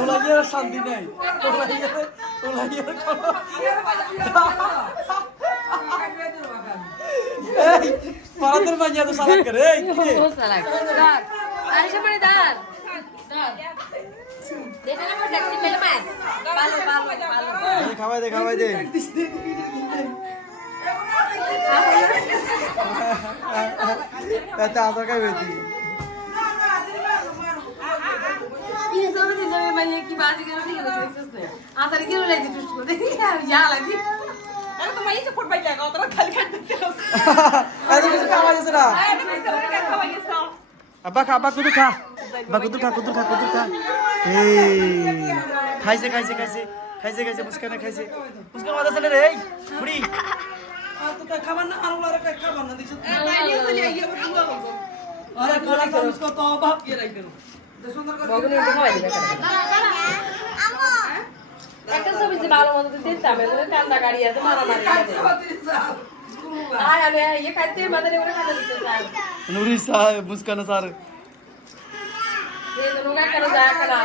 ওলাইয়ের শান্তি নেই ওলাইয়ের এই মারাদের মাইয়া তো সালাদ করে এই কি রে? সালাদ দার আরে সামনে দার দার দেখে না ট্যাক্সি মেলে মা ভালো এই খাওয়াই দে এটা আদর খাই বেটি ये सब दिन में मैं की बाजी कर रही हूं इससे आसर के ले जी टुस्ट को देखी या लगी अरे तो मैं ये फुट बैठ जाएगा उतना खाली कर देते हो এই কিছু খাওয়া যাচ্ছে না अरे मैं इसका क्या खवाइए सा আব্বা কুদু খা এই খাইছে মুস্কানে খাইছে মুস্কান মাথা চলে রে এই বুড়ি তো খাবার না আর ওরা খাবার না দিছ ये चले आइए बुआ को আরে কোলা সামস কো তো অভাব কে রাখবেন সুন্দর করে বগুনি খাওয়াই দিবে একটা ছবি যে ভালো মতো দিতাম এর কান্দা গাড়ি আছে মারামারি আছে আয় আরে ये খাইতে মাদারে ওরে খাইতে দিতে স্যার নুরি সাহেব মুস্কান স্যার ये दोनों का करो जाया करा